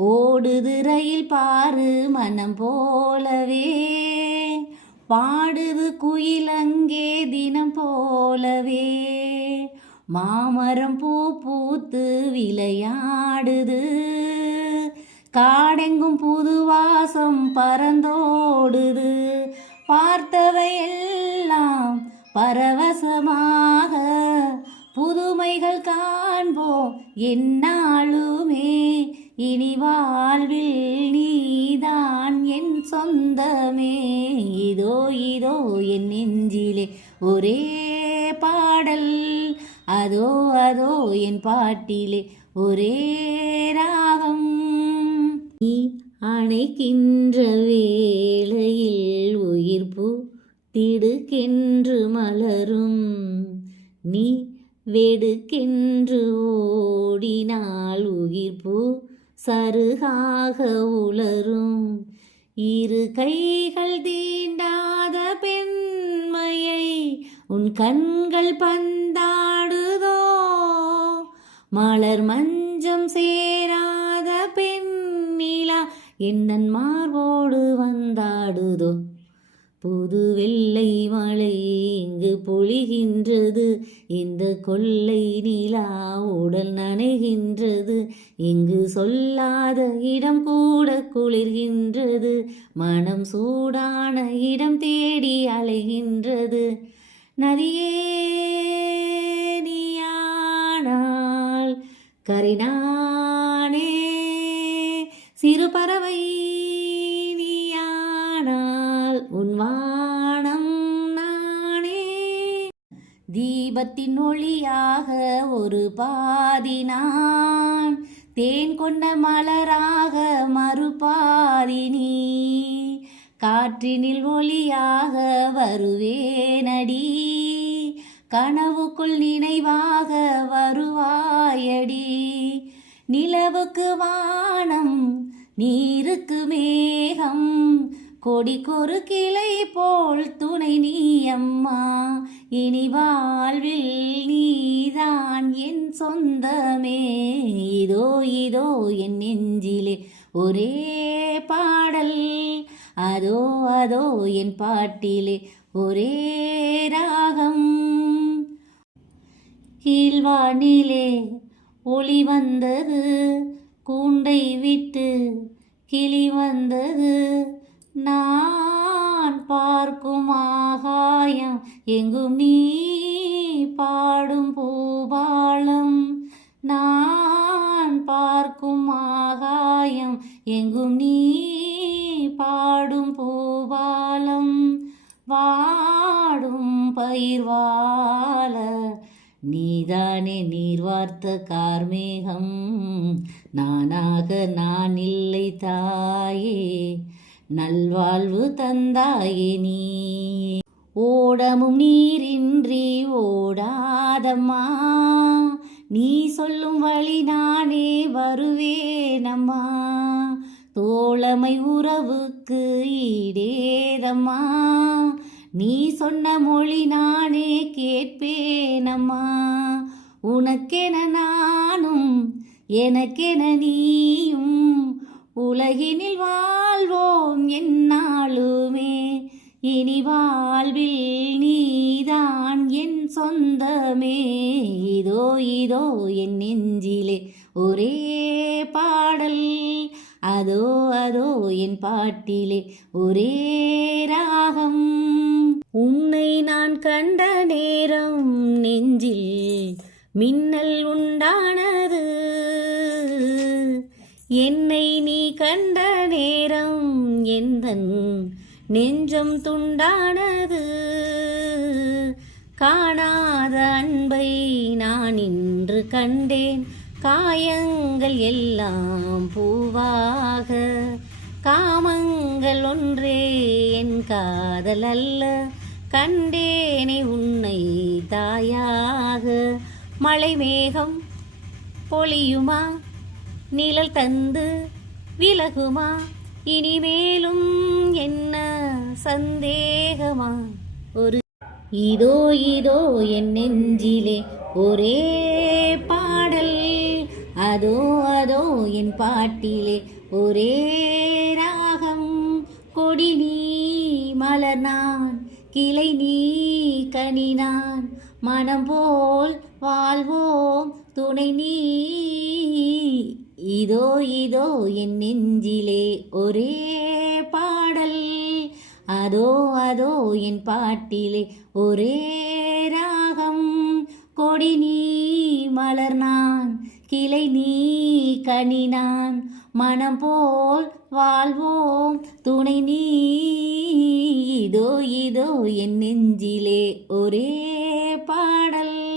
ஓடுது ரயில் பாரு மனம் போலவே. பாடுது குயில் அங்கே தினம் போலவே. மாமரம் பூ பூத்து விளையாடுது. காடெங்கும் புது வாசம் பறந்தோடுது பார்த்தவையெல்லாம் பரவசமாக. புதுமைகள் காண்போம் என்னாலுமே. இனி வாழ்வில் நீதான் என் சொந்தமே. இதோ இதோ என் நெஞ்சிலே ஒரே பாடல். அதோ அதோ என் பாட்டிலே ஒரே ராகம். நீ அணைக்கின்ற வேளையில் உயிர் பூ திடுக்கென்று மலரும். நீ வெடுக்கென்று ஓடினால் உயிர் பூ சருகாக உலரும். இரு கைகள் தீண்டாத பெண்மையை உன் கண்கள் பந்தாடுதோ? மலர் மஞ்சம் சேராத பெண்ணிலா என்னன் மார்போடு வந்தாடுதோ? புது வெள்ளை மழை இங்கு பொழிகின்றது. இந்த கொள்ளை நிலா உடல் நனைகின்றது. இங்கு சொல்லாத இடம் கூட குளிர்கின்றது. மனம் சூடான இடம் தேடி அலைகின்றது. நதியே நீயானால் கரினானே. சிறு பறவை நீயானால் உன்வா தீபத்தின் ஒளியாக ஒரு பாதி நான் தேன் கொண்ட மலராக மறுபாதி நீ காற்றினில் ஒளியாக வருவேனடி. கனவுக்குள் நினைவாக வருவாயடி. நிலவுக்கு வானம் நீருக்கு மேகம் கொடிக்கொரு கிளை போல் துணை நீ அம்மா. இனி வாழ்வில் நீதான் என் சொந்தமே. இதோ இதோ என் நெஞ்சிலே ஒரே பாடல். அதோ அதோ என் பாட்டிலே ஒரே ராகம். கீழ்வானிலே ஒளி வந்தது கூண்டை விட்டு கிளி வந்தது. நான் பார்க்குமாக ஆகாயம் எங்கும் நீ பாடும் பூபாலம் நான் பார்க்கும் ஆகாயம். எங்கும் நீ பாடும் பூபாலம் வாடும் பயிர்வால நீதானே நீர் வார்த்த கார்மேகம். நானாக நான் இல்லை தாயே. நல்வாழ்வு தந்தாயே நீ. ஓடமும் நீரின்றி ஓடாதம்மா. நீ சொல்லும் வழி நானே வருவேனம்மா. தோழமை உறவுக்கு ஈடேதம்மா. நீ சொன்ன மொழி நானே கேட்பேனம்மா. உனக்கென நானும் எனக்கென நீயும் உலகினில் வாழ்வோம் என்னாலுமே இனி வாழ்வில் நீதான் என் சொந்தமே. இதோ இதோ என் நெஞ்சிலே ஒரே பாடல். அதோ அதோ என் பாட்டிலே ஒரே ராகம். உன்னை நான் கண்ட நேரம் நெஞ்சில் மின்னல் உண்டானது. என்னை நீ கண்ட நேரம் எந்தன் நெஞ்சம் துண்டானது. காணாத அன்பை நான் இன்று கண்டேன். காயங்கள் எல்லாம் பூவாக. காமங்கள் ஒன்றே என் காதல் அல்ல. கண்டேனே உன்னை தாயாக. மழை மேகம் பொழியுமா? நிழல் தந்து விலகுமா? இனிமேலும் என்ன சந்தேகமா ஒரு இதோ இதோ என் நெஞ்சிலே ஒரே பாடல். அதோ அதோ என் பாட்டிலே ஒரே ராகம். கொடி நீ மலர் நான் கிளை நீ கனி நான் மனம் போல் வாழ்வோம் துணை நீ. இதோ இதோ என் நெஞ்சிலே ஒரே பாடல். அதோ அதோ என் பாட்டிலே ஒரே ராகம். கொடி நீ மலர் நான் கிளை நீ கனி நான் மனம் போல் வாழ்வோம் துணை நீ. இதோ இதோ என் நெஞ்சிலே ஒரே பாடல்.